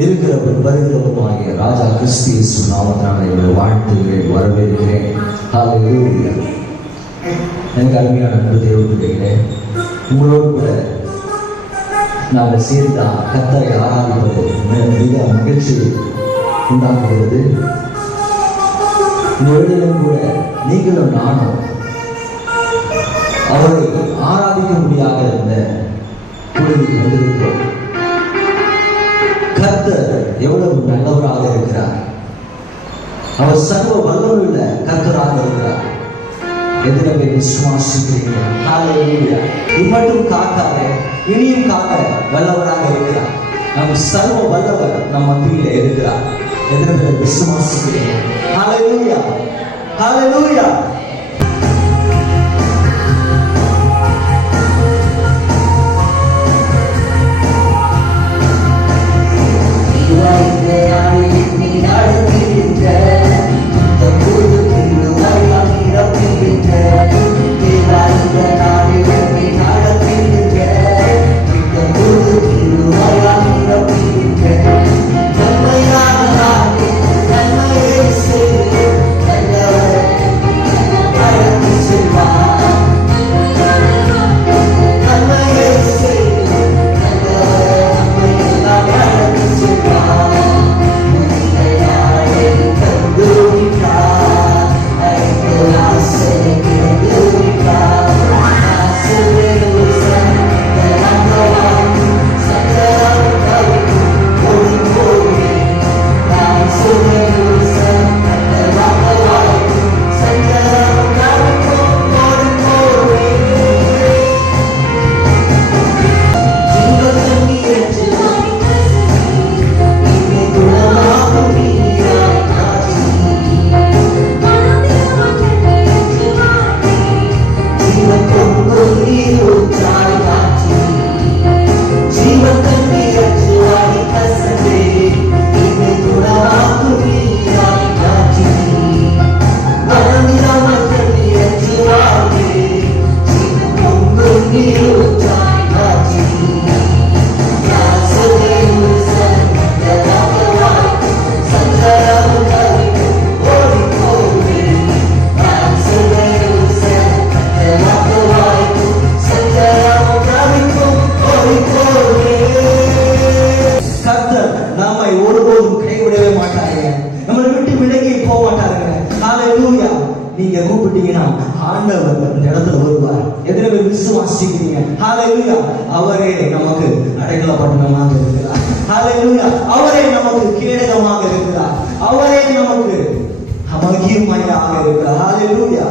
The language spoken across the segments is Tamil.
இருக்கிறவர்கள் வருகிறவருமாகிய ராஜா கிறிஸ்து இயேசு நாமத்தினாலே உங்களை வாழ்த்துகிறேன், வரவேற்கிறேன். ஹல்லேலூயா. எனக்கு அருமையான அன்பு தேவர்களே, உங்களோடு கூட நாங்கள் சேர்ந்தா கர்த்தரை ஆராதிப்பது மிக மகிழ்ச்சி உண்டாக்குகிறது. இந்த வேளையிலும் கூட நீங்களும் நானும் அவரை ஆராதிக்க முடியாத இருந்த குழுவில் வந்திருக்கிறோம். கர்த்தர் எவ்வளவு நல்லவராக இருக்கிறார். அவர் சர்வ வல்லமையுள்ள கர்த்தராக இருக்கிறார். எதிரே விசுவாசிக்கிறீங்க. ஹல்லேலூயா. இம்மட்டும் காக்காத இனியும் காக்க வல்லவராக இருக்கிறார். நம் சர்வ வல்லவர் நம் மத்தியிலே இருக்கிறார். எதிரே விசுவாசிக்கிறீங்க. ஹல்லேலூயா, ஹல்லேலூயா. நீங்க கூப்பிட்டீங்கன்னா ஆண்டவர் இந்த இடத்துல வருவார். எதிரே விசுவாசிக்கிறீங்க. ஹல்லேலூயா. அவரே நமக்கு அடைக்கலப்பட்டணமாக இருக்கிறார். ஹல்லேலூயா. அவரே நமக்கு கேடகமாக இருக்கிறார். அவரே நமக்கு மகிமையாக இருக்கிறார். ஹல்லேலூயா.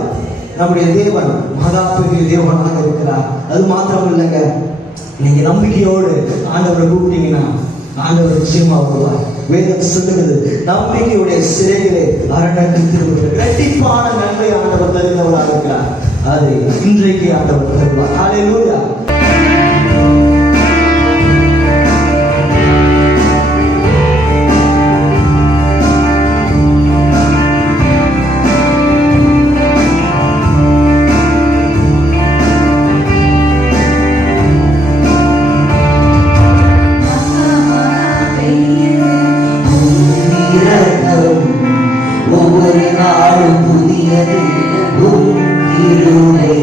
நம்முடைய தேவன் மகா பெரிய தேவனாக இருக்கிறார். அது மாத்திரம் இல்லைங்க, நீங்க நம்பிக்கையோடு ஆண்டவரை கூப்பிட்டீங்கன்னா ஆண்டவர் நிச்சயமா வருவார். வேதம் சொல்லுகிறது, நம்பிக்கையுடைய சிறைகளே அரண்மனைக்கு திரும்புகிறது. இரட்டிப்பான நன்மை ஆண்டவர் தருகிறவராக இருக்கிறார். அதை இன்றைக்கு ஆண்டவர் தருவார். ஹல்லேலூயா. ஒவ்வொரு நாளும் புதியது கிருபை.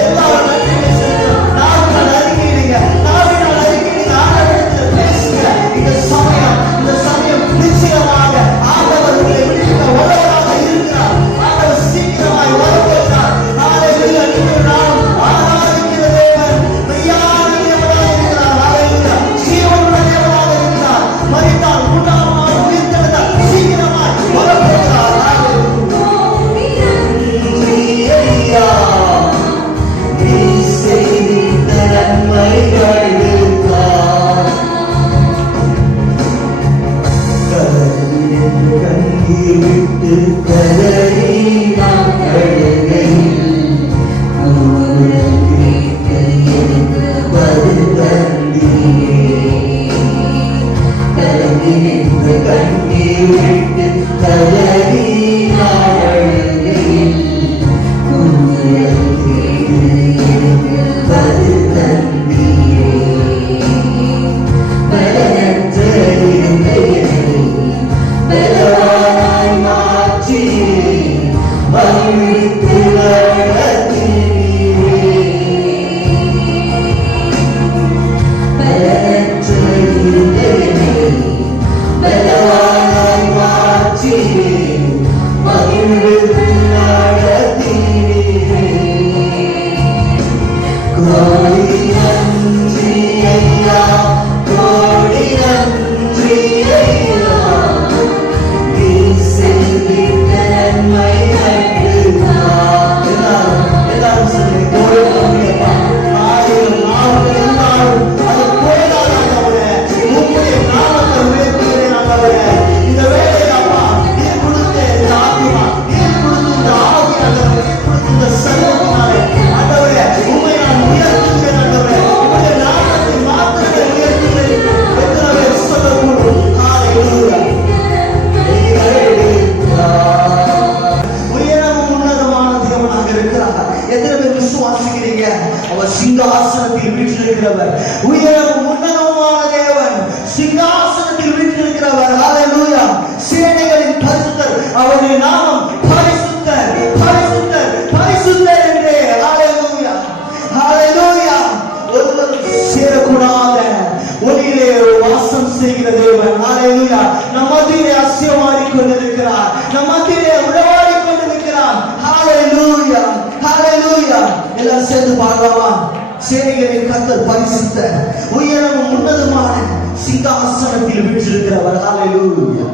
எல்லாரும் சிங்காசனத்தில் வீற்றிருக்கிறவர், உயரமும் உன்னதமான தேவன் சிங்காசனத்தில் வீற்றிருக்கிறவர். ஹல்லேலூயா. சேனைகளின் பரிசுத்தர், அவருடைய நாமம் பரிசுத்தர், பரிசுத்தர், பரிசுத்தர் என்றே. ஹல்லேலூயா, ஹல்லேலூயா. ஒருவர் சேரக்கூடாத ஒளியிலே வாசம் செய்கிற தேவன். ஹல்லேலூயா. நம் மத்தியிலே அசியமாடிக் கொண்டிருக்கிறார், நம் மத்தியிலே உறவாடிக் கொண்டிருக்கிறார். ஹல்லேலூயா, ஹல்லேலூயா. எல்லாம் சேர்ந்து பாடலாமா? சேனைகளின் கர்த்தர் பரிசுத்தர், உயரமும் உன்னதமான சிங்காசனத்தில் வீற்றிருக்கிறவர். ஹல்லேலூயா.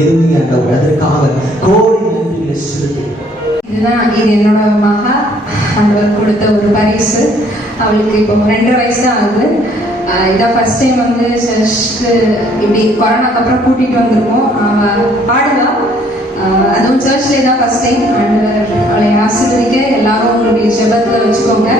எருமி ஆண்டவர். அதற்காக கோடி நன்றிகளை செலுத்துகிறோம். இது என்னோட மகா ஆண்டவர் கொடுத்த ஒரு பரிசு. அவளுக்கு இப்போ 2 வயசு தான் ஆகுது. இதான் ஃபர்ஸ்ட் டைம் வந்து சர்ச்சுக்கு இப்படி கொரோனாக்கு அப்புறம் கூட்டிகிட்டு வந்திருக்கோம். அவள் பாடுவா, அதுவும் சர்ச்லேயே தான் ஃபர்ஸ்ட் டைம். ஆண்டவர் அவளை ஆசீர்வதிக்க எல்லாரும் உங்களுடைய ஜெபத்தில் வச்சுக்கோங்க.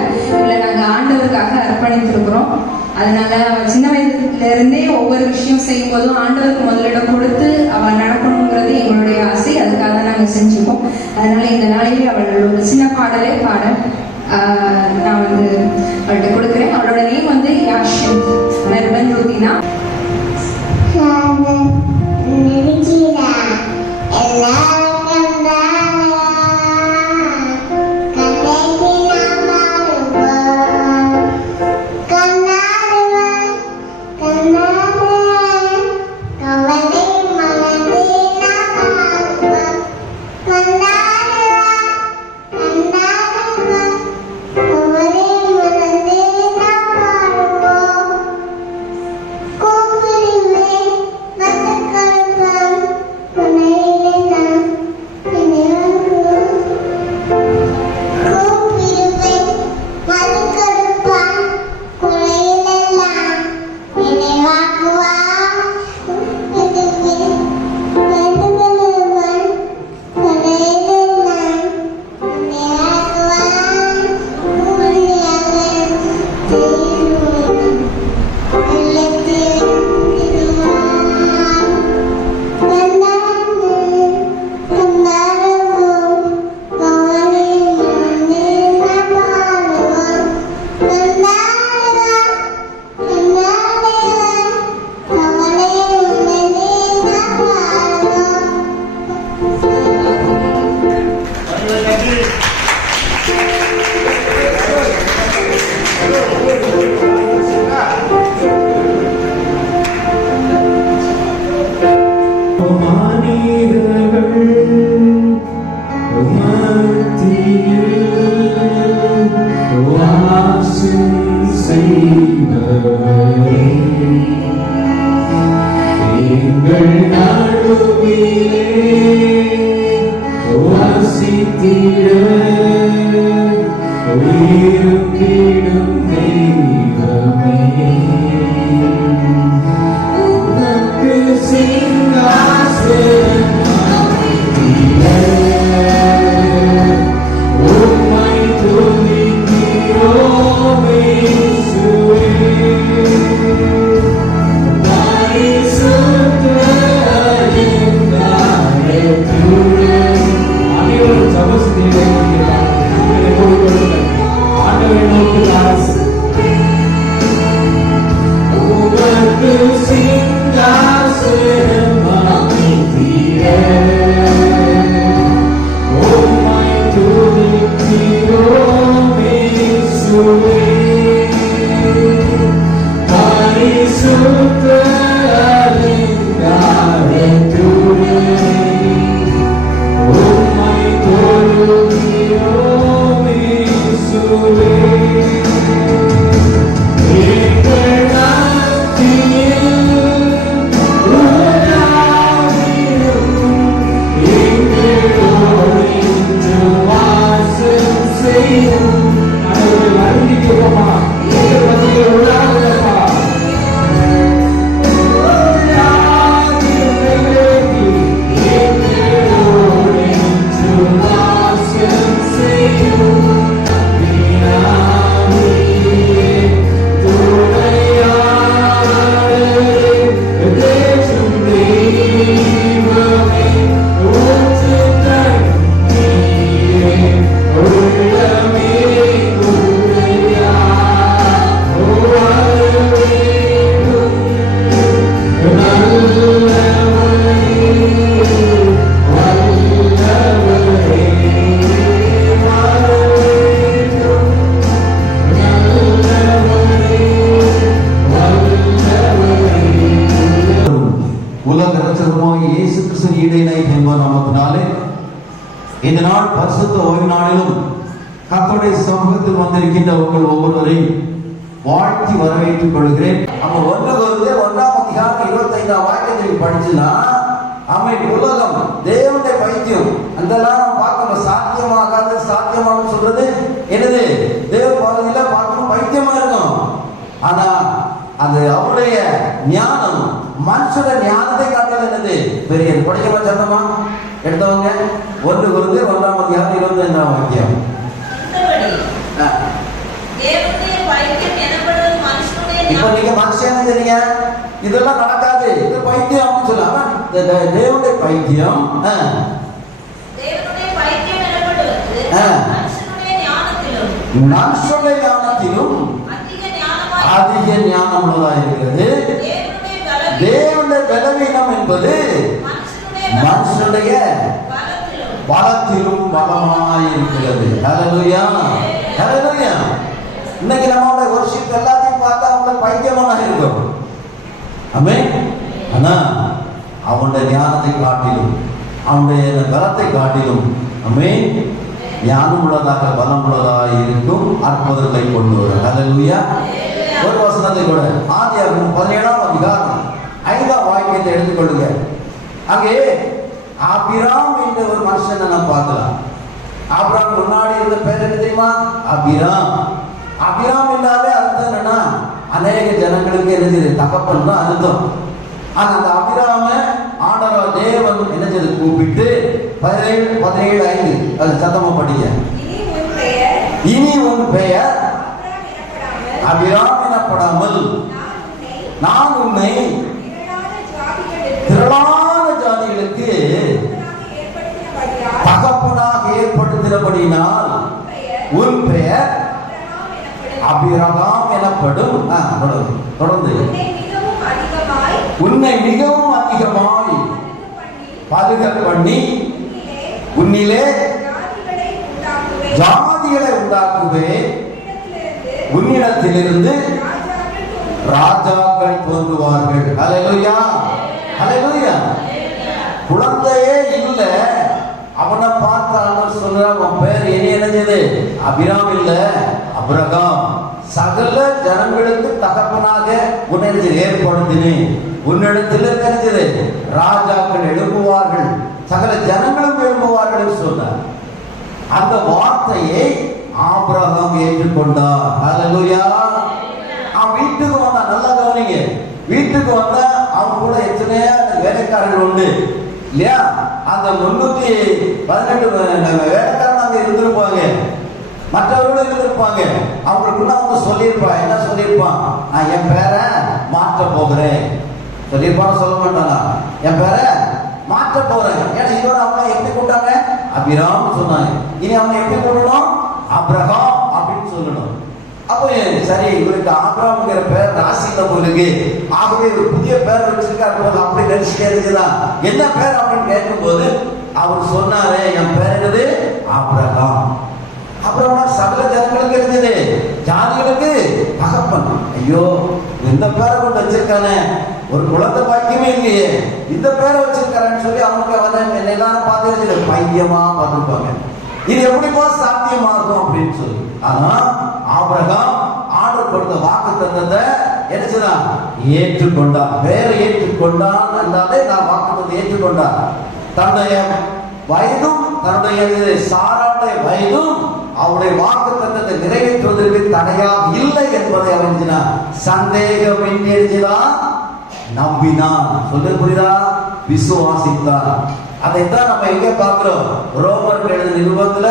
இல்லை நாங்கள் ஆண்டவருக்காக அர்ப்பணித்திருக்கிறோம். அதனால அவள் சின்ன வயதுலேருந்தே ஒவ்வொரு விஷயம் செய்யும் போதும் ஆண்டவருக்கு முதலிடம் கொடுத்து அவள் நடக்கணுங்கிறது எங்களுடைய ஆசை. அதுக்காக தான் நாங்கள் செஞ்சுப்போம். அதனால இந்த நாளையிலே அவள் ஒரு சின்ன பாடலை பாட நான் வந்து அவள்கிட்ட கொடுக்குறேன். அவளோட நேம் வந்து யாஷின் நர்பன் ருதினா. இந்த நாள் பரிசுத்த ஓய்வு நாளிலும் கர்த்தருடைய சமூகத்தில் வந்திருக்கின்ற உங்கள் ஒவ்வொருவரையும் வாழ்த்தி வரவேற்றுக் கொள்கிறேன். நம்ம 1 கொரிந்தியர் 1 அதிகாரம் 25 வாக்கியத்தை படிச்சுனா ஆமென். உலகம் தேவனுடைய பைத்தியம் அதெல்லாம் நம்ம பார்க்கணும். சாத்தியமாகாது சாத்தியமாகும் சொல்றது என்னது? தேவ பாதையில பார்க்கணும், பைத்தியமா இருக்கும். ஆனா அது அவருடைய ஞானம் மனுஷோட ஞானத்தை காட்டல என்னது பெரிய படிக்கமா சொன்னமா எடுத்தவங்க 1 கொரிந்தியர் 1:25 வாக்கியம். இப்ப நீங்க மனுஷன் தெரியுங்க இதெல்லாம் நடக்காது, இது பைத்தியம் அப்படின்னு சொல்லாம தேவனுடைய பைத்தியம் மனுஷனுடைய ஞானத்திலும் அதிக ஞானம் உள்ளதா இருக்கிறது. தேவனுடைய பலவீனம் என்பது மனுஷனுடைய பலத்திலும் பலமாய் இருக்கிறது. ஹல்லேலூயா, ஹல்லேலூயா. இன்னைக்கு நம்மளோட வர்ஷிப் எல்லாத்தையும் பார்த்தா அவங்களுக்கு பைத்தியமாக இருக்கும். ஆமென். ஆனா அவனுடைய ஞானத்தை காட்டிலும் அவனுடைய பலத்தை காட்டிலும் ஆமென் ஞானம் உள்ளதாக பலம் உள்ளதாக இருக்கும் அற்புதங்களை கொண்டு வரும். ஹல்லேலூயா. ஒரு வசனத்தை கூட ஆதியாகமம் 17ஆம் அதிகாரம் 5ஆம் வாக்கியத்தை எடுத்துக்கொள்ளுங்க. அங்கே ஆபிராம் என்ற ஒரு மனுஷனை நம்ம பார்க்கலாம். ஆபிராம் முன்னாடி இருந்த பேர் என்ன தெரியுமா? அபிராம். அபிராம் என்றாலே அர்த்தம் என்னன்னா அநேக ஜனங்களுக்கு என்ன தகப்பன் தான் அர்த்தம். ஆனா அந்த அபிராம ஆண்டவர் தேவன் என்ன செய்து கூப்பிட்டு 17:5 அது சத்தமா படிங்க. இனி உன் பெயர் அபிராம் எனப்படாமல் நான் உன்னை திரளான ஜாதிகளுக்கு தகப்பனாக ஏற்படுத்தினபடியினால் உன் பெயர் அபிரகாம் எனப்படும். தொடர்ந்து உன்னை மிகவும் அதிகமாய் பலுக பண்ணி உன்னிலே ஜாதிகளை உண்டாக்குவேன், உன்னிடத்திலிருந்து ராஜாக்கள் தோன்றுவார்கள். ஹல்லேலூயா, ஹல்லேலூயா. குழந்தையே இல்ல, அவனை பார்த்து ஆண்டவர் சொல்றார் உன் பேர் இனி என்னது அபிராம் இல்ல அபிரகாம். சகல ஜனங்களுக்கு தகப்பனாக உன்னை ஏற்படுத்தினேன், உன்னிடத்தில் தெரிஞ்சது ராஜாக்கள் எழுப்புவார்கள், சகல ஜனங்களும் எழுப்புவார்கள் சொன்னார். அந்த வார்த்தையை ஆபிரகாம் ஏற்றுக்கொண்டார். ஹல்லேலூயா. அவன் வீட்டுக்கு வந்தா நல்லா கவனிங்க. வீட்டுக்கு வந்தா அவன் கூட எத்தனையோ வேலைக்காரர்கள் உண்டு இல்லையா? அந்த 318 வேலைக்காரன் அங்க இருந்திருப்பாங்க, மற்றவர்களும் இருந்திருப்பாங்க. அவங்களுக்குள்ள அவங்க சொல்லியிருப்பான், என்ன சொல்லியிருப்பான்? நான் என் பேரை மாற்ற போகிறேன் சொல்லியிருப்பான்னு சொல்ல மாட்டானா? என் பேரை மாற்ற போறேன். ஏன்னா இதோட அவனை எப்படி கூட்டாங்க? அபிராம் சொன்னாங்க. இனி அவனை எப்படி கூட்டணும்? அபிரகாம் அப்படின்னு சொல்லணும். அப்போ சரி இவருக்கு ஆபிரகாம்ங்கிற பேர் ராசியில போலுக்கு, ஆகவே ஒரு புதிய பேர் வச்சிருக்காரு போல அப்படி நினைச்சுட்டே இருக்குதான். என்ன பேர் அப்படின்னு கேட்கும் போது அவர் சொன்னாரு என் பேர் என்னது ஆபிரகாம். அப்புறம் சகல ஜனங்களுக்கு இருந்தது ஜாதிகளுக்கு தகப்பன். ஐயோ இந்த பேரை கொண்டு வச்சிருக்கானே, ஒரு குழந்தை பாக்கியமே இல்லையே, இந்த பேரை வச்சிருக்காருன்னு சொல்லி அவங்க வந்து எல்லாரும் பார்த்து பைத்தியமா பார்த்துருப்பாங்க. இது எப்படிப்பா சாத்தியமாகும் அப்படின்னு சொல்லி. ஆனா ஆபிரகாம் ஆண்டவர் கொடுத்த வாக்கு தத்தத்தை என்ன செய்தான்? ஏற்றுக்கொண்டார். பேரை ஏற்றுக்கொண்டான் என்றாலே நான் வாக்கு தத்தத்தை ஏற்றுக்கொண்டார். தன்னுடைய வயதும் தன்னுடைய சாராவுடைய வயதும் அவருடைய வாக்கு தத்தத்தை நிறைவேற்றுவதற்கு தடையாக இல்லை என்பதை அவன் சந்தேகமின்றி நம்பினான். சொல்ல புரியுதா? விசுவாசித்தார். அதைத்தான் நம்ம எங்க பார்க்கிறோம்? ரோமர்கள் எழுதின நிருபத்துல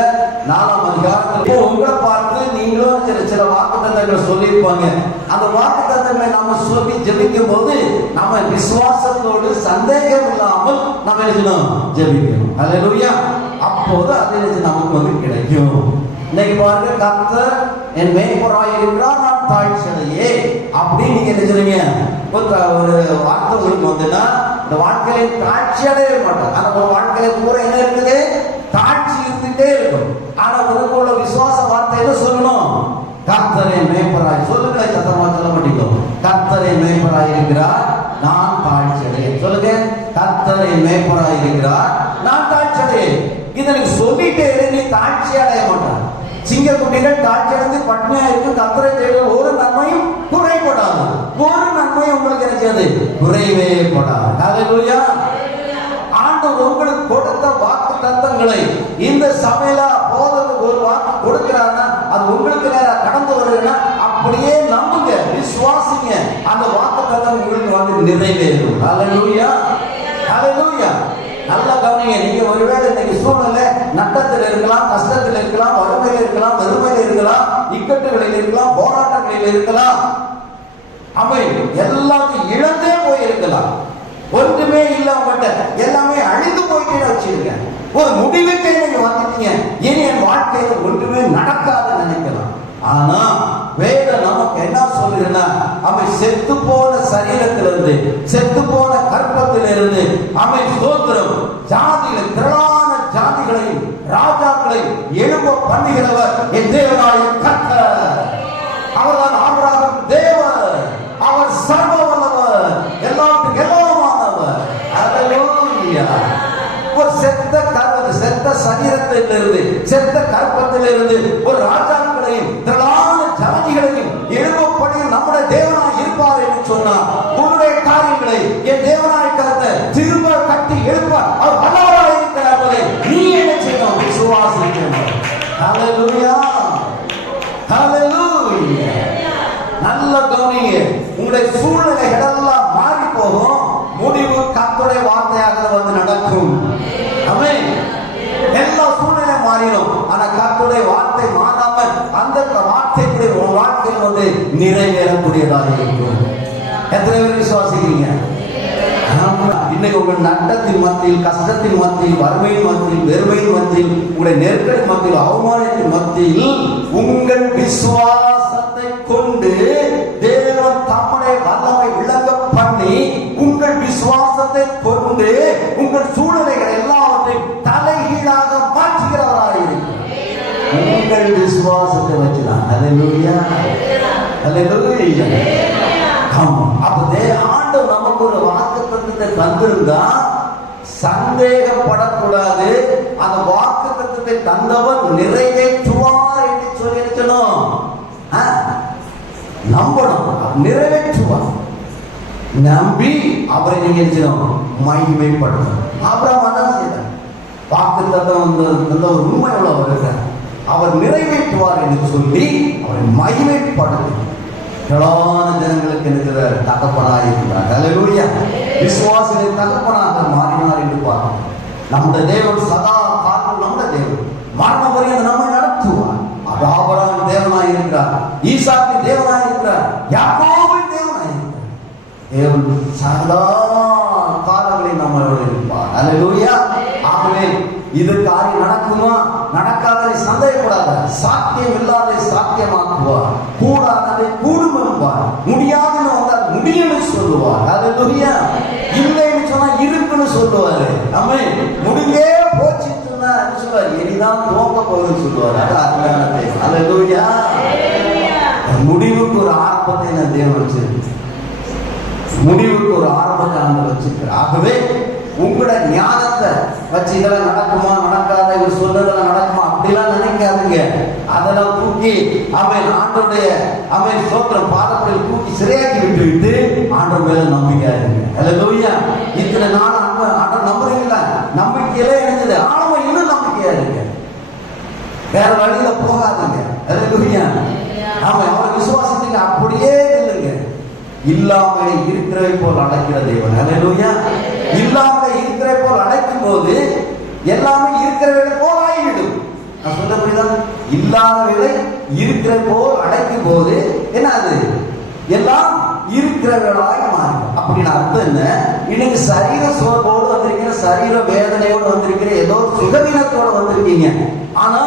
4ஆம் அதிகாரத்துல உங்களை பார்த்து நீங்களும் சில வாக்குத்தத்தங்களை சொல்லியிருப்பாங்க. அந்த வாக்குத்தத்தங்களை நம்ம சொல்லி ஜெபிக்கும் போது நம்ம விசுவாசத்தோடு சந்தேகம் இல்லாமல் நம்ம எழுதணும் ஜெபிக்கணும். ஹல்லேலூயா. அப்போது அது நமக்கு வந்து கிடைக்கும். இன்னைக்கு பாருங்க, கர்த்தர் என் மேய்ப்பராய் இருக்கிறார், நான் தாழ்ச்சியடையே அப்படின்னு நீங்க என்ன சொல்றீங்க? ஒரு வார்த்தை உங்களுக்கு வந்துன்னா இந்த வாழ்க்கையில தாட்சி அடைய மாட்டோம். ஆனா ஒரு வாழ்க்கையில பூரா என்ன இருக்குது? தாட்சி இருந்துட்டே இருக்கும். ஆனா உங்களுக்குள்ள விசுவாச வார்த்தை என்ன சொல்லணும்? கர்த்தரை மேய்ப்பராய். சொல்லுங்க, சத்தமா சொல்ல மாட்டீங்க. கர்த்தரை மேய்ப்பராய் இருக்கிறார், நான் தாட்சி அடையேன். சொல்லுங்க, கர்த்தரை மேய்ப்பராய் இருக்கிறார், நான் தாட்சி அடையேன். இதற்கு சொல்லிட்டே நீ தாட்சி அடைய மாட்டான். சிங்க குட்டிகள் தாட்சி அடைந்து பட்னியா இருக்கு. கர்த்தரை தேட ஒரு நன்மையும் குறைபடாது. ஒரு நன்மையும் உங்களுக்கு என்ன செய்யாது? குறைவே படாது. ஹல்லேலூயா. வாக்குத்தத்தங்களை இந்த சபையில போதத்துக்கு ஒரு வாக்கு கொடுக்கிறாருன்னா அது உங்களுக்கு நேரா கடந்து வருதுன்னா அப்படியே நம்புங்க, விசுவாசிங்க, அந்த வாக்குத்தத்தம் உங்களுக்கு வந்து நிறைவேறும். ஹல்லேலூயா, ஹல்லேலூயா. நல்ல கவனிங்க. நீங்க ஒருவேளை இன்னைக்கு சூழ்நிலை நட்டத்தில் இருக்கலாம், கஷ்டத்தில் இருக்கலாம், வறுமையில் இருக்கலாம், வெறுமையில் இருக்கலாம், இக்கட்டுகளில் இருக்கலாம், போராட்டங்களில் இருக்கலாம், அவை எல்லாத்தையும் இழந்தே போயிருக்கலாம். ஒன்றுமே இல்ல உங்கள்கிட்ட, எல்லாமே அழிந்து போயிட்டே வச்சிருக்க. ஒரு முடிவுக்கே நீங்க வந்துட்டீங்க, இனி என் வாழ்க்கையில ஒன்றுமே நடக்காதுன்னு நினைக்கலாம். ஆனா வேதம் நமக்கு என்ன சொல்லுதுன்னா, அவன் செத்து போன சரீரத்திலிருந்து, செத்து போன கற்பத்திலிருந்து அவன் ஸ்தோத்திரம் ஜாதிகள், திரளான ஜாதிகளையும் ராஜாக்களையும் எழும்ப பண்ணுகிறவர் என் தேவனாய கர்த்தர். அவர்தான் ஆபிரகாம் தேவர், அவர் சர்வ வல்லவர், எல்லாத்துக்கும் எல்லாமானவர். ஹல்லேலூயா. ஒரு செத்த சரீரத்திலிருந்து, செத்த கற்பத்திலிருந்து ஒரு ராஜாக்களையும் திரளான ஜாதிகளையும் எழுப்பப்படி நம்முடைய தேவனாய் இருப்பார் என்று சொன்னார். உன்னுடைய காரியங்களை என் தேவனாய் கருத்த திரும்ப கட்டி எழுப்பார். அவர் வல்லவராய் இருக்கிறார். நீ என்ன செய்யணும்? விசுவாசிக்கணும். ஹல்லேலூயா, ஹல்லேலூயா. நல்ல கவனிங்க. உங்களுடைய சூழ்நிலைகள் எல்லாம் மாறி போகும், முடிவு கர்த்தருடைய வார்த்தையாக வந்து நடக்கும். ஆமென். எல்லா சூழ்நிலையும் மாறிடும், ஆனா கர்த்தருடைய வார்த்தை மாறாம அந்த வார்த்தைக்குரிய உங்க வாழ்க்கையில் வந்து நிறைவேறக்கூடியதாக இருக்கும். எத்தனை பேர் விசுவாசிக்கிறீங்க? இன்னைக்கு உங்கள் நட்டத்தின் மத்தியில், கஷ்டத்தின் மத்தியில், வறுமையின் மத்தியில், வெறுமையின் மத்தியில், உங்களுடைய நெருக்கடி மத்தியில், அவமானத்தின் மத்தியில் உங்கள் விசுவாசத்தை கொண்டு தேவன் தம்முடைய வல்லமை விளங்க பண்ணி உங்கள் விசுவாசத்தை கொண்டு உங்கள் சூழ்நிலைகள் எல்லாவற்றையும் தலைகீழாக மாற்றுகிறவராயிருக்கிறார். உங்கள் விசுவாசத்தை வச்சுதான். ஹல்லேலூயா, ஹல்லேலூயா. அப்ப ஆண்டவர் நமக்கு ஒரு வாக்குத்தத்தத்தை தந்திருந்தா சந்தேகப்படக்கூடாது. அந்த வாக்குத்தத்தத்தை தந்தவர் நிறைவேற்றுவார் என்று சொல்லியிருக்கணும். நம்பணும், நிறைவேற்றுவார். நம்பி அவரை நீங்க மகிமைப்படணும். ஆபிரகாம் தான் செய்தார். வாக்குத்தத்தம் ஒரு உண்மை உள்ளவர் இருக்கிறார். அவர் நிறைவேற்றுவார் என்று சொல்லி அவரை மகிமைப்படுத்தும். திரளான ஜனங்களுக்கு இருக்கிற தகப்பனாக இருக்கிறார். ஹல்லேலூயா. விசுவாசிகளின் தகப்பனாக மாறினார் என்று பார்க்கிறோம். நம்முடைய தேவன் சதா காலம், நம்முடைய தேவன் மரணம் வரையும் நம்மை நடத்துவார். ஆபிரகாம் தேவனாய் இருக்கிறார், ஈசாக்கு தேவனாய் இருக்கிறார், யாக்கோபின் தேவனாய் இருக்கிறார். தேவன் சதா காலங்களில் நம்மளோடு இருப்பார். ஹல்லேலூயா. ஆகவே இது காரியம் நடக்குமா நடக்காததை சந்தேகப்படாத. சாத்தியம் இல்லாததை சாத்தியமாக்குவார், கூடாததை கூடும் என்பார், முடியாதுன்னு வந்தால் முடியும்னு சொல்லுவார். ஹல்லேலூயா. இல்லைன்னு சொன்னா இருக்குன்னு சொல்லுவாரு. நம்ம முடிஞ்சே போச்சு சொன்னா சொல்லுவார், இனிதான் துவங்க போகுதுன்னு சொல்லுவார். அது அருமையானது. ஹல்லேலூயா. முடிவுக்கு ஒரு ஆரம்பத்தை நான் தேவன் வச்சிருக்கேன். முடிவுக்கு ஒரு ஆரம்பத்தை ஆண்டு வச்சிருக்கிறேன். ஆகவே உங்களோட ஞானத்தை வச்சு இதெல்லாம் நடக்குமா நடக்காத, இவர் சொல்றதெல்லாம் நடக்குமா அப்படிலாம் நினைக்காதுங்க. அதெல்லாம் தூக்கி அவன் ஆண்டோடைய அவன் சோத்திரம் பாதத்தில் தூக்கி சிறையாக்கி விட்டு ஆண்டவர் மேல நம்பிக்கையா இருங்க. ஹல்லேலூயா. இத்தனை நாள் ஆண்டவர் நம்புறீங்களா? நம்பிக்கையில இருந்தது ஆழமா இன்னும் நம்பிக்கையா இருக்கு. வேற வழியில போகாதுங்க. ஹல்லேலூயா. அவன் அவரை விசுவாசத்துக்கு அப்படியே இல்லைங்க. இல்லாமலே இருக்கிறவை போல் அழைக்கிற தேவன். ஹல்லேலூயா. இல்லாமலே இருக்கிற போல் அழைக்கும் போது எல்லாமே இருக்கிறவரை போல் ஆகிவிடும். நான் சொல்ல புரியுதா? இல்லாதவரை இருக்கிற போல் அழைக்கும் போது என்ன அது? எல்லாம் இருக்கிறவர்களாக மாறும். அப்படின்னு அர்த்தம் என்ன? இன்னைக்கு சரீர சோர்வோடு வந்திருக்கிற, சரீர வேதனையோடு வந்திருக்கிற, ஏதோ சுகவீனத்தோடு வந்திருக்கீங்க. ஆனா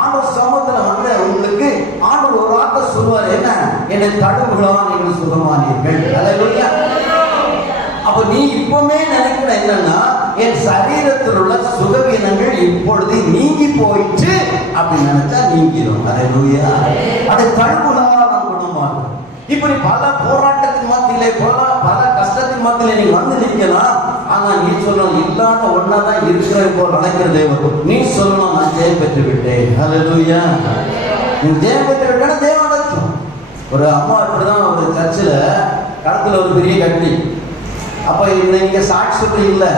ஆண்டவர் சமூகத்துல வந்து உங்களுக்கு ஆண்டவர் ஒரு வார்த்தை சொல்லுவார். என்ன? என்னை தழுவுகளால் நீங்கள் சுகமானீர்கள். ஹல்லேலூயா. அப்ப நீ இப்பவுமே நினைக்கிற என்னன்னா, என் சரீரத்தில் உள்ள சுகவீனங்கள் இப்பொழுது நீங்கி போயிட்டு அப்படின்னு நினைச்சா நீங்கிடும். ஹல்லேலூயா. அதை தழுவுகளால் நான் குணமாகும். இப்படி பல போராட்டத்தின் மத்தியிலே, பல கஷ்டத்தின் மத்தியிலே நீ வந்து நிற்கலாம். ஆனா நீ சொல்லணும், இல்லாத ஒன்னாதான் இருக்கிற போல் நினைக்கிற தேவன். நீ சொல்லணும், நான் ஜெயம் பெற்று விட்டேன். ஹல்லேலூயா. நீ ஜெயம் பெற்று விட்டேன்னா தேவன் நடக்கும். ஒரு அம்மா இப்படிதான் ஒரு சர்ச்சில் கடத்துல ஒரு பெரிய கட்டி. அப்ப இங்க சாட்சி சொல்லி இல்லை,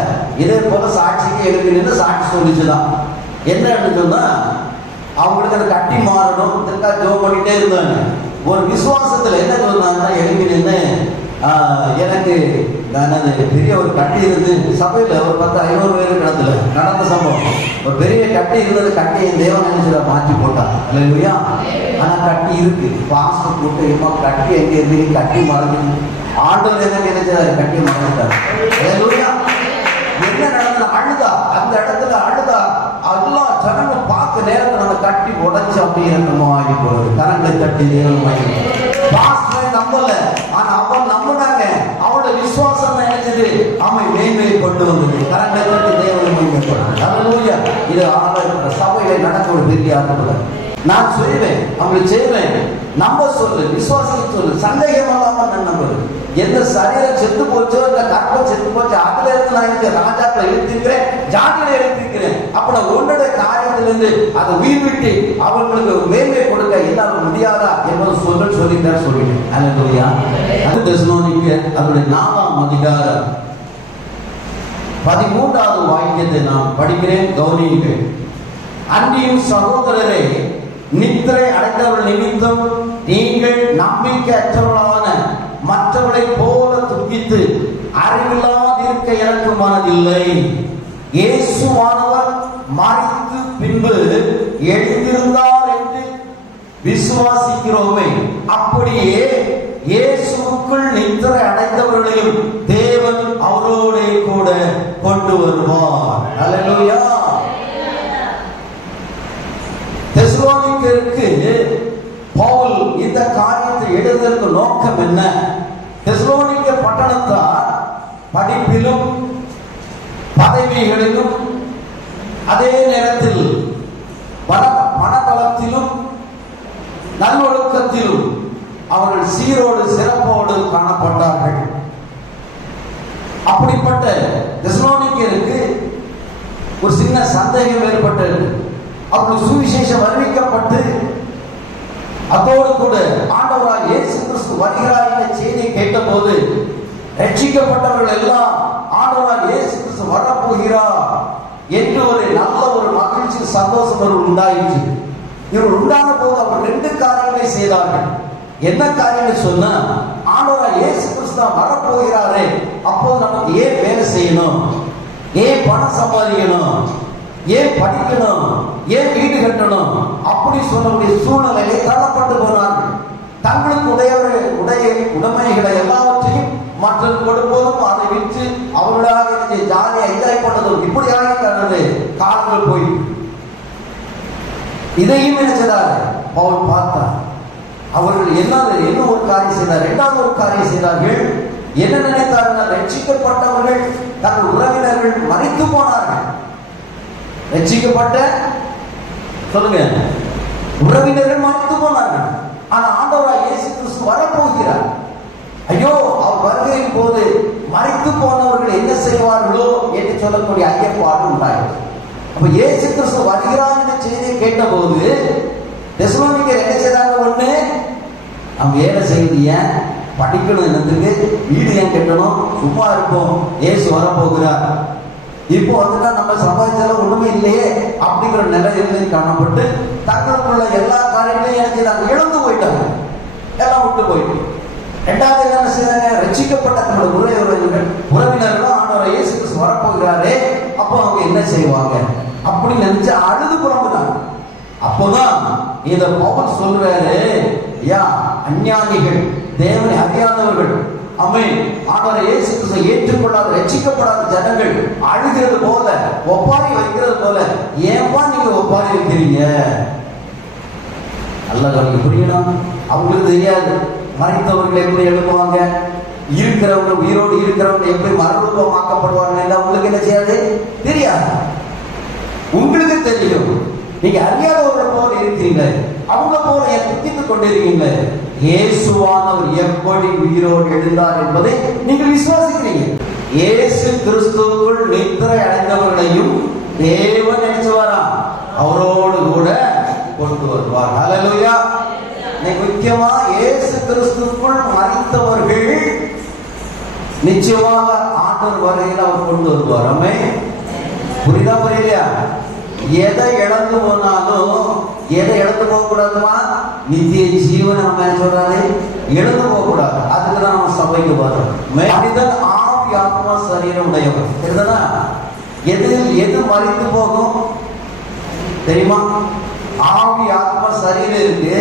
இதே போல சாட்சிக்கு எடுக்க நின்று சாட்சி சொல்லிச்சுதான். என்னன்னு சொன்னா அவங்களுக்கு அதை கட்டி மாறணும், இதற்காக ஜோம் பண்ணிட்டே இருந்தாங்க. ஒரு விசுவாசத்துல என்ன சொன்னாங்கன்னா, எழுப்பி நின்று எனக்கு பெரிய ஒரு கட்டி இருந்து சபையில ஒரு 10-500 பேர் இடத்துல நடந்த சம்பவம். ஒரு பெரிய கட்டி இருந்தது, கட்டியை தேவன் நினைச்சத மாற்றி போட்டான். இல்லையா? ஆனா கட்டி இருக்கு. பாஸ்டர் கூட்டு கட்டி எங்க இருந்து கட்டி மறந்து ஆண்டவர் என்ன நினைச்சாரு, கட்டி மறந்துட்டார். என்ன நடந்தது? அழுதா. அந்த இடத்துல அழுதா. அதெல்லாம் ஜனங்க பார்க்க நேரத்தில் அந்த கட்டி உடைச்சு அப்படியே நம்ம ஆகி போறது. கரங்களை தட்டி தேவன் பாஸ்டரை நம்பல, ஆனா அவன் நம்பினாங்க. அவனோட விசுவாசம் நினைச்சது அவன் மேன்மையை கொண்டு வந்தது. கரங்களை தட்டி தேவனை மேன்மைப்படுறது. இது ஆக சபையில நடக்க ஒரு பெரிய ஆர்வம். நான் சொல்லுவேன், அவங்களுக்கு செய்வேன். நம்ப சொல்லு, விசுவாசிக்க சொல்லு, சந்தேகம் இல்லாம நான் நம்புறேன். எந்த சரீரம் செத்து போச்சோ இல்ல கற்பம் செத்து போச்சோ அதுல இருந்து நான் இந்த ராஜாக்களை எழுத்திருக்கிறேன், ஜாதியில எழுத்திருக்கிறேன். அப்ப நான் உன்னுடைய காரியத்திலிருந்து அதை உயிர் விட்டு அவர்களுக்கு மேன்மை கொடுக்க என்னால் முடியாதா என்பது சொல்லித்தான் சொல்லிட்டேன். அல்லேலூயா. அது தெசலோனிக்க அதனுடைய 4ஆம் அதிகாரம் 13வது வாக்கியத்தை நான் படிக்கிறேன், கவனியுங்கள். அன்றியும் சகோதரரே, நித்திரை அடைந்தவர்கள் நிமித்தம் நீங்கள் நம்பிக்கை அற்றவர்களான மற்றவர்களை போல துக்கித்து அறிவில்லாதிருக்க எனக்கு மனதில்லை. இயேசுவானவர் மரித்து பின்பு எழுந்திருந்தார் என்று விசுவாசிக்கிறோமே, அப்படியே இயேசுவுக்குள் நித்திரை அடைந்தவர்களையும் தேவன் அவரோட கூட கொண்டு வருவார். அல்லேலூயா. தெசலோனிக்கருக்கு பவுல் இந்த காரியத்தை எழுதுவதற்கு நோக்கம் என்ன? தெசலோனிக்க பட்டணத்தார் படிப்பிலும் பதவிகளிலும் அதே நேரத்தில் பணபலத்திலும் நல்லொழுக்கத்திலும் அவர்கள் சீரோடு சிறப்போடு காணப்பட்டார்கள். அப்படிப்பட்ட தெசலோனிக்கருக்கு ஒரு சின்ன சந்தேகம் ஏற்பட்டது. அவர்கள் சுவிசேஷம் அறிவிக்கப்பட்டு அதோடு கூட ஆண்டவராய் இயேசு கிறிஸ்து வருகிறார் என்ற செய்தியை கேட்டபோது ரட்சிக்கப்பட்டவர்கள் எல்லாம் ஆண்டவராய் இயேசு கிறிஸ்து வரப்போகிறார் என்று ஒரு நல்ல ஒரு மகிழ்ச்சி சந்தோஷம் அவர்கள் உண்டாயிற்று. இவர்கள் உண்டான போது அவர் 2 காரியங்களை செய்தார்கள். என்ன காரியங்கள் சொன்னா, ஆண்டவராய் இயேசு கிறிஸ்து வரப்போகிறாரே, அப்போது நமக்கு ஏன் வேலை செய்யணும், ஏன் பணம் சம்பாதிக்கணும், ஏன் படிக்கணும், ஏன் வீடு கட்டணும் அப்படி சொல்லக்கூடிய சூழ்நிலையை தள்ளப்பட்டு போனார்கள். தங்களுக்கு உடைமைகளை எல்லாவற்றையும் மற்றவர்கள் கொடுப்பதும் அதை விற்று அவர்களாக ஜாலியாக என்ஜாய் பண்ணதும் இப்படியாக கடந்து காலங்கள் போய் இதையும் நினைச்சதார் பவுல் பார்த்தார். அவர்கள் என்ன ஒரு காரியம் செய்தார், 2வது ஒரு காரியம் செய்தார்கள். என்ன நினைத்தார்கள்? ரட்சிக்கப்பட்டவர்கள் தங்கள் உறவினர்கள் மரித்து போனார்கள். ரட்சிக்கப்பட்ட சொல்லுங்க உறவினர்கள் மரித்து போனார்கள். ஆனா ஆண்டவராய் இயேசு கிறிஸ்து வரப்போகிறார். ஐயோ, அவர் வருகையின் போது மரித்து போனவர்கள் என்ன செய்வார்களோ என்று சொல்லக்கூடிய ஐயப்பாடு உண்டாயிற்று. அப்ப இயேசு கிறிஸ்து வருகிறார் என்ற செய்தியை கேட்ட போது தெசலோனிக்கர் என்ன செய்தாங்க? ஒண்ணு, நம்ம வேலை செய்வது ஏன், படிக்கணும், என்னத்துக்கு வீடு ஏன் கட்டணும், சும்மா இருப்போம், இயேசு வரப்போகிறார். இப்போ வந்துட்டா நம்ம சம்பாதிச்சாலும் ஒண்ணுமே இல்லையே அப்படிங்கிற நிலையிலையும் காணப்பட்டு தங்களுக்குள்ள எல்லா காரியங்களையும் இழந்து போயிட்டாங்க, எல்லாம் விட்டு போயிட்டு. 2வது என்ன செய்தாங்க? ரட்சிக்கப்பட்ட தங்களுடைய உறவினர்களும் ஆண்டவராய் இயேசு கிறிஸ்து வரப்போகிறாரே, அப்போ அவங்க என்ன செய்வாங்க அப்படி நினைச்சு அழுது புறம்புனாங்க. அப்போதான் இத பவுல் சொல்றாரு, யா அஞ்ஞானிகள், தேவனை அறியாதவர்கள், ஆண்டவராய் இயேசு கிறிஸ்துவை ஏற்றுக்கொள்ளாத ரட்சிக்கப்படாத ஜனங்கள் அழுகிறது போல, ஒப்பாரி வைக்கிறது போல, ஏன்பா நீங்க ஒப்பாரி வைக்கிறீங்க? அல்ல புரியணும். அவங்களுக்கு தெரியாது மறைத்தவர்கள் எப்படி எழுப்புவாங்க, இருக்கிறவங்க உயிரோடு இருக்கிறவங்க எப்படி மறுரூபமாக்கப்படுவார்கள். உங்களுக்கு என்ன செய்யாது? தெரியாது. உங்களுக்கு தெரியும். நீங்க அறியாதவர்கள் போல இருக்கிறீங்க, அவங்க போல துக்கித்துக் கொண்டிருக்கீங்க. இயேசுவானவர் எப்படி உயிரோடு எழுந்தார் என்பதை நீங்கள் விசுவாசிக்கிறீங்க. இயேசு கிறிஸ்துவுக்குள் நித்திரை அடைந்தவர்களையும் தேவன் நினைச்சுவாரா, அவரோடு கூட கொண்டு வருவார். ஹல்லேலூயா. முக்கியமா இயேசு கிறிஸ்துவுக்குள் மரித்தவர்கள் நிச்சயமாக ஆண்டவர் வரையில் அவர் கொண்டு வருவார். புரியுதா புரியலையா? எதை இழந்து போனாலும் எதை இழந்து போக கூடாதுமா? நித்திய ஜீவனை நம்ம சொல்றாரு இழந்து போக கூடாது. அதுக்கு தான் நம்ம சபைக்கு வரோம். மனிதன் ஆவி ஆத்மா சரீரம் உடையவர். தெரியுதா? எது மறித்து போகும் தெரியுமா? ஆவி ஆத்மா சரீரம் இருக்கு.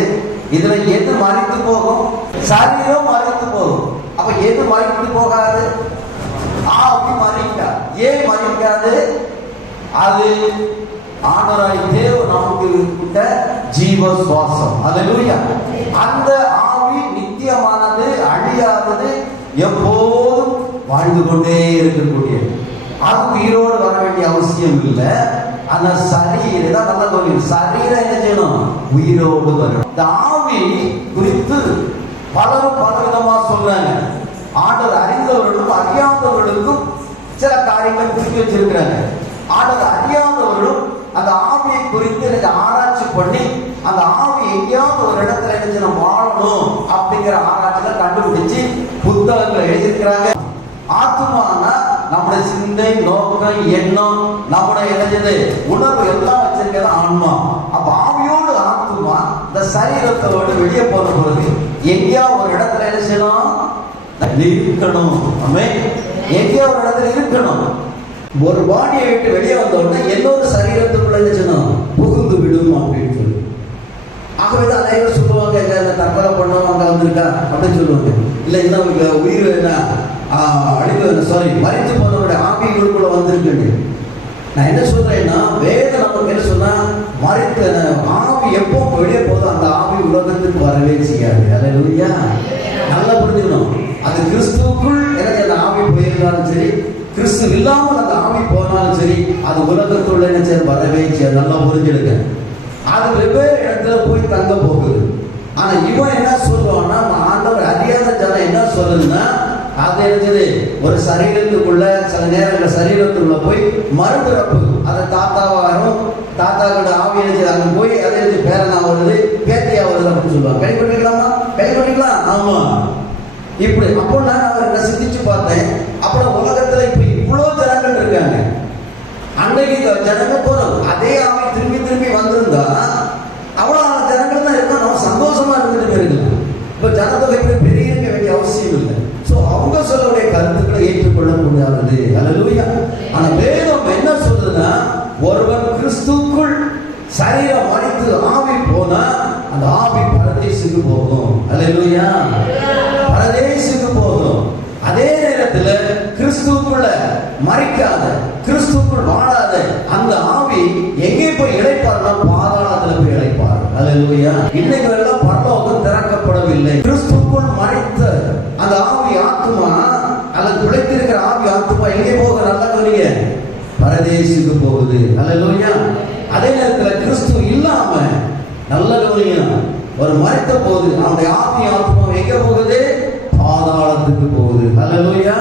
இதுல எது மறித்து போகும்? சரீரம் மறித்து போகும். அப்ப எது மறித்து போகாது? ஆவி மறிக்கா. ஏன் மறிக்காது? அது ஆண்டவராய் தேவன் நமக்கு விட்ட ஜீவ சுவாசம். அல்லேலூயா. அந்த ஆவி நித்தியமானது, அழியாதது, எப்போதும் வாழ்ந்து கொண்டே இருக்கக்கூடியது. அது உயிரோடு வர வேண்டிய அவசியம் இல்லை. அந்த சரீரம் தான் நல்லா தோணும். சரீரம் என்ன செய்யணும்? உயிரோடு வரும். இந்த ஆவி குறித்து பலரும் பல விதமா சொல்றாங்க. ஆண்டவர் அறிந்தவர்களுக்கும் அறியாதவர்களுக்கும் சில காரியங்கள் குறித்து வச்சிருக்கிறாங்க. ஆண்டவர் அறியாதவர்களும் அந்த ஆவியை குறித்து எனக்கு ஆராய்ச்சி பண்ணி அந்த ஆவி எங்கேயாவது ஒரு இடத்துல என்ன வாழணும் அப்படிங்கிற ஆராய்ச்சியில கண்டுபிடிச்சு புத்தகங்கள் எழுதியிருக்கிறாங்க. ஆத்மானா நம்முடைய சிந்தை, நோக்கம், எண்ணம், நம்முடைய இணைஞ்சது உணர்வு எல்லாம் வச்சிருக்கிறது ஆன்மா. அப்ப ஆவியோடு ஆத்மா இந்த சரீரத்தோடு வெளியே போன பொழுது எங்கேயா ஒரு இடத்துல என்ன செய்யணும்? இருக்கணும். எங்கேயா ஒரு இடத்துல இருக்கணும். ஒரு பாடியை விட்டு வெளியே வந்த உடனே இன்னொரு சரீரத்துக்குள்ள என்ன செய்யணும்? புகுந்து விடும் அப்படின்னு சொல்லி. ஆகவேதான் அனைவரும் சொல்லுவாங்க, தற்கொலை பண்ணவங்க அங்க வந்திருக்கா அப்படின்னு சொல்லுவாங்க. இல்ல இன்னும் உயிர் என்ன மறித்து போனவருடைய ஆவிகளுக்குள்ள வந்திருக்கு. நான் என்ன சொல்றேன்னா, வேதம் நமக்கு என்ன சொன்னா, மறித்த ஆவி எப்போ வெளியே போதும் அந்த ஆவி உலகத்துக்கு வரவே செய்யாது. அல்லேலூயா. நல்லா புரிஞ்சுக்கணும். அது கிறிஸ்துவுக்குள் எனக்கு அந்த ஆவி போயிருந்தாலும் சரி, கிறிஸ்து இல்லாமல் அந்த ஆவி போனாலும் சரி, அது உலகத்துள்ள என்ன செய்ய வரவே செய்யாது. நல்லா புரிஞ்சுடுங்க. அது வெவ்வேறு இடத்துல போய் தங்க போகுது. ஆனா இவன் என்ன சொல்லுவான்னா, ஆண்டவர் அறியாத ஜனம் என்ன சொல்லுதுன்னா, அது இருந்தது ஒரு சரீரத்துக்குள்ள சில நேரங்கள் சரீரத்துக்குள்ள போய் மறுபிறப்பு. அதை தாத்தாவாரும் தாத்தாவோட ஆவி எழுதி அங்க போய் அதை எழுதி பேரனா வருது, பேத்தியா வருது அப்படின்னு சொல்லுவாங்க. கை பண்ணிக்கலாமா? கை பண்ணிக்கலாம். ஆமா. இப்படி அப்போ நான் அவரை சிந்திச்சு பார்த்தேன். அப்புறம் உலகத்துல இப்ப இவ்வளவு ஜனங்கள் இருக்காங்க. அன்னைக்கு ஜனங்க போறோம் அதே ஆவி திரும்பி திரும்பி வந்திருந்தா அவ்வளவு ஜனங்கள் தான் இருக்கும். நம்ம சந்தோஷமா இருந்துட்டு இருக்கலாம். இப்ப ஜனத்தொகை பெரிய இருக்க வேண்டிய அவசியம் இல்லை. அவங்க சொல்லக்கூடிய கருத்துக்களை ஏற்றுக்கொள்ள முடியாதது. அல்லேலூயா. ஆனா வேதம் என்ன சொல்றதுன்னா, ஒருவன் கிறிஸ்துவுக்குள் சரீரம் மறித்து ஆவி போனா அந்த ஆவி பரதேசுக்கு போகும். அல்லேலூயா. பரதேசுக்கு போகும். அதே நேரத்துல கிறிஸ்துவுக்குள்ள மறிக்காத, கிறிஸ்துவுக்குள் வாழாத அந்த ஆவி எங்கே போய் இழைப்பார்னா பாதாளத்துல போய் இழைப்பார். அல்லேலூயா. இன்னைக்கு எல்லாம் பரலோகம் திறக்கப்படவில்லை. கிறிஸ்துவுக்குள் மறித்த அந்த ஆவி ஆத்மா அல்லது உழைத்திருக்கிற ஆவி ஆத்மா எங்கே போக? நல்லா கவனிங்க, பரதேசுக்கு போகுது. அல்லேலூயா. அதே நேரத்தில் கிறிஸ்து இல்லாம நல்ல கவனிங்க, ஒரு மறித்த போது அவனுடைய ஆவி ஆத்மா எங்கே போகுது? பாதாளத்துக்கு போகுது. அல்லேலூயா.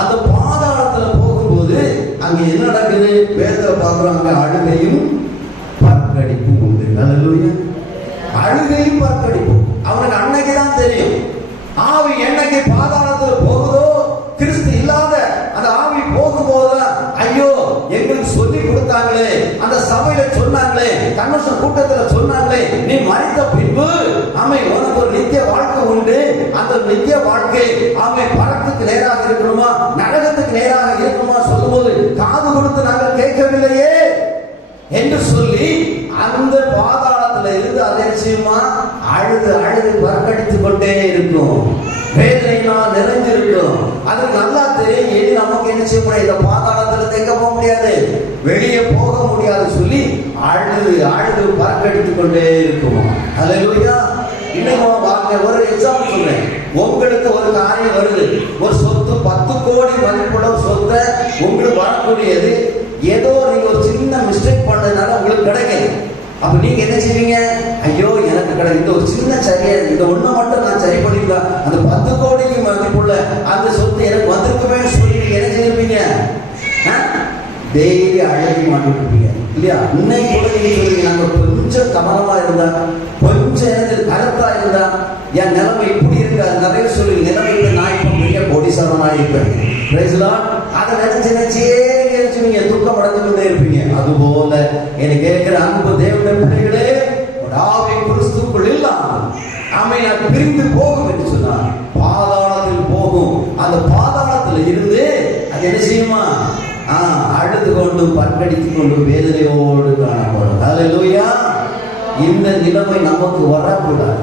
அந்த பாதாளத்துல போகும்போது அங்க என்ன நடக்குது? வேதத்துல பார்க்கிறோம், அழுகையும் பற்கடிப்பும் உண்டு. அல்லேலூயா. அழுகையும் பற்கடிப்பும் அவனுக்கு அன்னைக்கு தான் தெரியும். ஆவி என்னைக்கு பாதாளத்துல போகுதோ, கிறிஸ்து இல்லாத அந்த ஆவி போகும்போதுதான், ஐயோ எங்களுக்கு சொல்லி கொடுத்தாங்களே, அந்த சபையில சொன்னாங்களே, கன்வென்ஷன் கூட்டத்துல சொன்னாங்களே, நீ மரித்த பின்பு ஆமை உனக்கு ஒரு நித்திய வாழ்க்கை உண்டு. அந்த நித்திய வாழ்க்கை ஆமை பரத்துக்கு நேராக இருக்கணுமா, நரகத்துக்கு நேராக இருக்கணுமா சொல்லும்போது காது கொடுத்து நாங்கள் கேட்கவில்லையே என்று சொல்லி அந்த பாதாளத்துல இருந்து அதை செய்யுமா அழுது அழுது பறக்கடித்துக் கொண்டே இருக்கும். வேதனையினால் நிறைஞ்சிருக்கும். அது நல்லா தெரியும். இனி நமக்கு என்ன செய்ய முடியாது? இந்த பாதாளத்துல தேங்க போக முடியாது, வெளியே போக முடியாது சொல்லி அழுது அழுது பறக்கடித்துக் கொண்டே இருக்கும். அல்லேலூயா. இன்னும் ஒரு எக்ஸாம்பிள் சொல்றேன். உங்களுக்கு ஒரு காரியம் வருது, ஒரு சொத்து 10 கோடி மதிப்புள்ள சொத்தை உங்களுக்கு வரக்கூடியது, ஏதோ நீங்க ஒரு சின்ன மிஸ்டேக் பண்ணதுனால உங்களுக்கு கிடைக்கும். அப்ப நீங்க என்ன செய்வீங்க? ஐயோ எனக்கு கிடைக்கும், இந்த ஒரு சின்ன சரியா, இந்த ஒண்ணு மட்டும் நான் சரி பண்ணிக்கலாம், அந்த 10 கோடிக்கு மதிப்புள்ள அந்த சொத்து எனக்கு வந்திருக்குமே சொல்லி நீங்க என்ன செய்வீங்க? டெய்லி அழகி மாட்டிட்டு இருப்பீங்க இல்லையா? இன்னைக்கு கூட நீங்க சொல்லுவீங்க, நாங்க கொஞ்சம் கவனமா இருந்தா, கொஞ்சம் எனக்கு கருத்தா இருந்தா என் நிலைமை இப்படி இருக்காது. நிறைய சொல்லுவீங்க. நிலைமை நான் இப்ப பெரிய கோடீஸ்வரனா இருப்பேன். அதை நினைச்சு நினைச்சே துக்கம் அடைஞ்சு கொண்டே இருப்பீங்க. அதுபோல என்னை கேட்கிற அன்பு தேவனுடைய பிள்ளைகளே, ஒரு ஆவி கிறிஸ்துக்குள் இல்லாமல் நான் பிரிந்து போகும் என்று சொன்னார். பாதாளத்தில் போகும். அந்த பாதாளத்தில் இருந்து அது என்ன செய்யுமா? அழுது கொண்டு பற்கடித்துக் கொண்டு வேதனையோடு காணப்படும். ஹல்லேலூயா. இந்த நிலைமை நமக்கு வரக்கூடாது.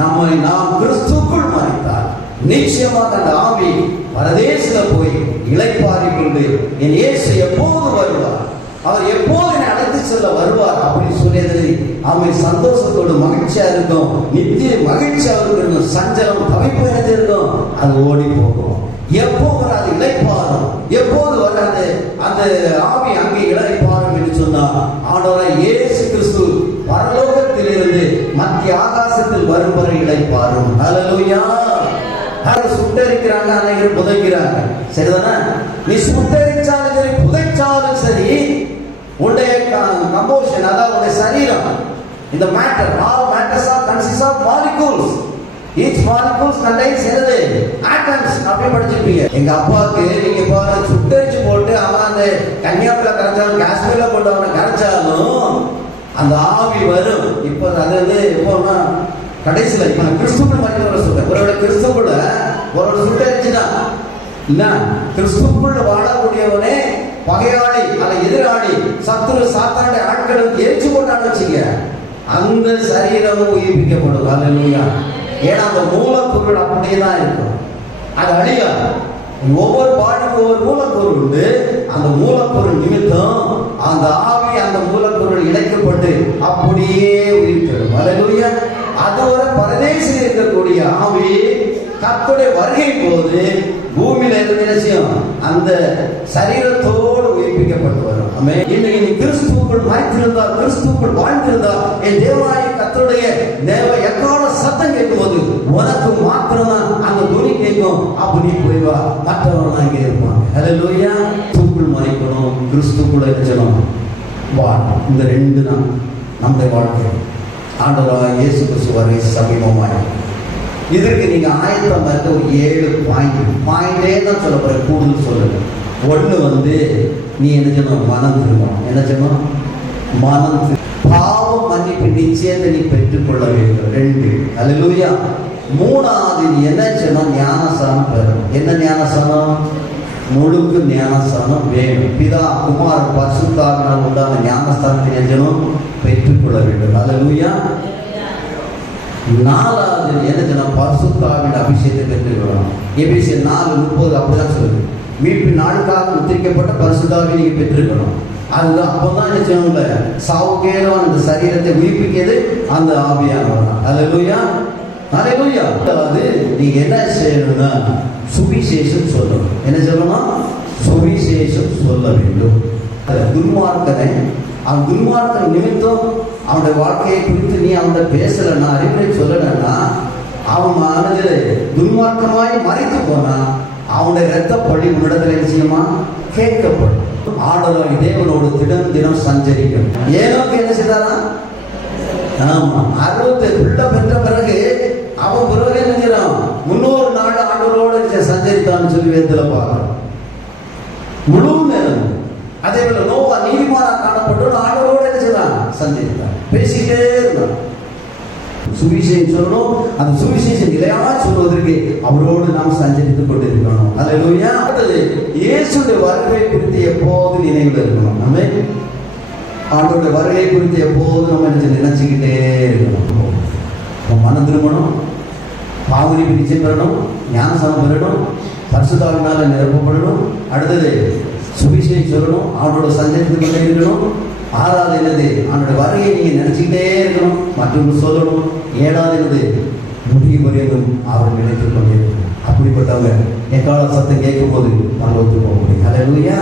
நாம் கிறிஸ்துக்குள் மரித்தால் நிச்சயமாக அந்த ஆவி பரதேசில போய் இளைப்பாரி கொண்டு என் இயேசு எப்போது வருவார், அவர் எப்போது என்னை அழைத்து செல்ல வருவார் அப்படின்னு சொல்லியது அவன் சந்தோஷத்தோடு மகிழ்ச்சியா இருக்கும். நித்திய மகிழ்ச்சியாக இருக்கும். சஞ்சலம் தவிப்பு இருக்கும். அது ஓடி போகும். எப்போ வராது இளைப்பாறும். எப்போது வராது அந்த ஆவி அங்கே இளைப்பாறும் என்று சொன்னார். ஆண்டவராய் இயேசு கிறிஸ்து பரலோகத்திலிருந்து மத்திய ஆகாசத்தில் வரும் வரை இளைப்பாறும். ஹல்லேலூயா. சுட்டரிக்கிறாங்க, அனைவரும் புதைக்கிறாங்க. சரிதானே? நீ சுட்டரிச்சாலும் சரி, புதைச்சாலும் சரி, உன்னுடைய கம்போஷன், அதாவது உன்னுடைய சரீரம், இந்த matter, all matters are consist of molecules. Each molecules contains என்னது? ஆட்டம்ஸ். அப்படி படிச்சிருப்பீங்க. எங்க அப்பாவுக்கு நீங்க பாரு, சுட்டரிச்சு போட்டு அவன் அந்த கன்னியாகுமரியில கரைச்சாலும் காஷ்மீர்ல போட்டு அவனை கரைச்சாலும் அந்த ஆவி வரும். இப்ப அது வந்து எப்போன்னா கடைசியில இப்ப கிறிஸ்துக்குள் மனிதரை சொல்றேன். ஒருவேளை கிறிஸ்துக்குள்ள ஒரு சுட்டரிச்சுதான் இல்ல, கிறிஸ்துக்குள் வாழக்கூடியவனே பகையாளி அல்ல எதிராளி சத்துரு சாத்தானுடைய ஆட்களுக்கு எரிச்சு போட்டான்னு வச்சுக்க, அந்த சரீரமும் உயிர்ப்பிக்கப்படும். ஹல்லேலூயா. ஏன்னா அந்த மூலப்பொருள் அப்படியே தான் இருக்கும். அது அழியாது. ஒவ்வொரு பாடிக்கும் ஒவ்வொரு மூலப்பொருள் உண்டு. அந்த மூலப்பொருள் நிமித்தம் அந்த ஆவி அந்த மூலப்பொருள் இணைக்கப்பட்டு அப்படியே உயிர்த்தெழும். ஹல்லேலூயா. அதுவரை பரதேசில் இருக்கக்கூடிய ஆவி கர்த்தருடைய வருகை போது பூமியில இருந்து நிச்சயம் அந்த சரீரத்தோடு உயிர்ப்பிக்கப்பட்டு வரும். இன்னைக்கு நீ கிறிஸ்துவுக்குள் மரித்திருந்தால், கிறிஸ்துவுக்குள் வாழ்ந்திருந்தால், என் தேவனாகிய கர்த்தருடைய தேவ எக்கால சத்தம் கேட்கும் போது உனக்கு மாத்திரம்தான் அந்த துணி கேட்கும். அப்ப நீ போய்வா, மற்றவர்கள் இங்கே இருப்பாங்க. ஹல்லேலூயா. கிறிஸ்துவுக்குள் மரிக்கணும், கிறிஸ்துக்குள்ள இருக்கணும், வாழணும். இந்த ரெண்டு தான் நம்முடைய வாழ்க்கை. ஆண்டவராகிய இயேசு கிறிஸ்து வருகை சமீபமாய். இதற்கு நீங்க ஆயத்தம் இருக்க ஒரு 7 பாயிண்டே தான் சொல்ல போற. கூடுதல் சொல்லுங்க. ஒண்ணு வந்து நீ என்ன செய்யணும்? மனம் திரும்பணும். என்ன செய்யணும்? மனம். பாவம் மன்னிப்பு நிச்சயத்தை நீ பெற்றுக்கொள்ள வேண்டும். 2. ஹல்லேலூயா. 3வது நீ என்ன செய்யணும்? ஞானஸ்நானம் பெறணும். என்ன ஞானஸ்நானம்? முழுக்கு ஞானஸ்நானம் வேணும். பிதா குமார் பரிசுத்தாவினால் உண்டான ஞானஸ்நானத்தை என்ன செய்யணும்? பெற்றுக்கொள்ள வேண்டும். ஹல்லேலூயா. 4வது என்ன செய்யணும்? பரிசுத்தாவின் அபிஷேகத்தை பெற்றுக்கொள்ளணும். எபேசியர் 4:30 அப்படிதான் சொல்லுது. மீட்பின் நாளுக்காக உத்திரிக்கப்பட்ட பரிசுத்தாவியை நீங்க பெற்றிருக்கணும். அதுதான் அப்பதான் என்ன செய்யணும்ல, சாவுக்கேதுவான அந்த சரீரத்தை உயிர்ப்பிக்கிறது அந்த ஆவியானவர். ஹல்லேலூயா. ஹல்லேலூயா. அதாவது நீங்க என்ன செய்யணும்னா சுவிசேஷம் சொல்லணும். என்ன சொல்லணும்? சுவிசேஷம் சொல்ல வேண்டும். துன்மார்க்கனை அவன் துன்மார்க்க நிமித்தம் அவனுடைய வாழ்க்கையை குறித்து நீ அவன் பேசலன்னா, அறிவுரை சொல்லலன்னா, அவன் மனதில் துன்மார்க்கமாய் மறைத்து போனா அவனுடைய இரத்த பழி உன்னிடத்தில் நிச்சயமா கேட்கப்படும். ஆண்டவராகிய தேவனோடு தினம் சஞ்சரிக்கும். ஏனோக்கு என்ன செய்தாரா? ஆமா, 60 பிள்ளை பெற்ற பிறகு அவன் பிறகு என்ன செய்யறான்? 300 நாள் ஆண்டவரோடு சஞ்சரித்தான்னு சொல்லி வேதத்துல பார்க்கிறோம். முழு நேரம். அதே போல நோவா நீதிமானா காணப்பட்டு ஆண்டவரோடு என்ன செய்தான்? சஞ்சரித்தான். பேசிக்கிட்டே இருந்தான். சுவிசேஷம் சொல்லணும். அந்த சுவிசேஷம் நிலையாக சொல்வதற்கு அவரோடு நாம் சஞ்சரித்துக் கொண்டிருக்கணும். ஹல்லேலூயா. அடுத்தது இயேசுடைய வருகை குறித்து எப்போது நினைவில் இருக்கணும். நம்ம ஆண்டோட வருகை குறித்து எப்போது நம்ம நினைச்சுக்கிட்டே இருக்கணும். மனம் திரும்பணும், பாவனை நிச்சயம் பெறணும், ஞானஸ்நானம் பெறணும், பரிசுத்தாவினால நிரப்பப்படணும். அடுத்தது சுவிசேஷம் சொல்லணும், அவனோட சஞ்சரித்துக் கொண்டே இருக்கணும். 6வது என்னது? அவனோட வருகையை நீங்க நினைச்சுக்கிட்டே இருக்கணும், மற்றொன்று சொல்லணும். 7வது முடிவு வரையும் அவர் நினைத்துக் கொண்டே இருக்கணும். அப்படிப்பட்டவங்க எக்கால சத்தம் கேட்கும் போது பரலோகத்துக்கு போக முடியும். ஹல்லேலூயா.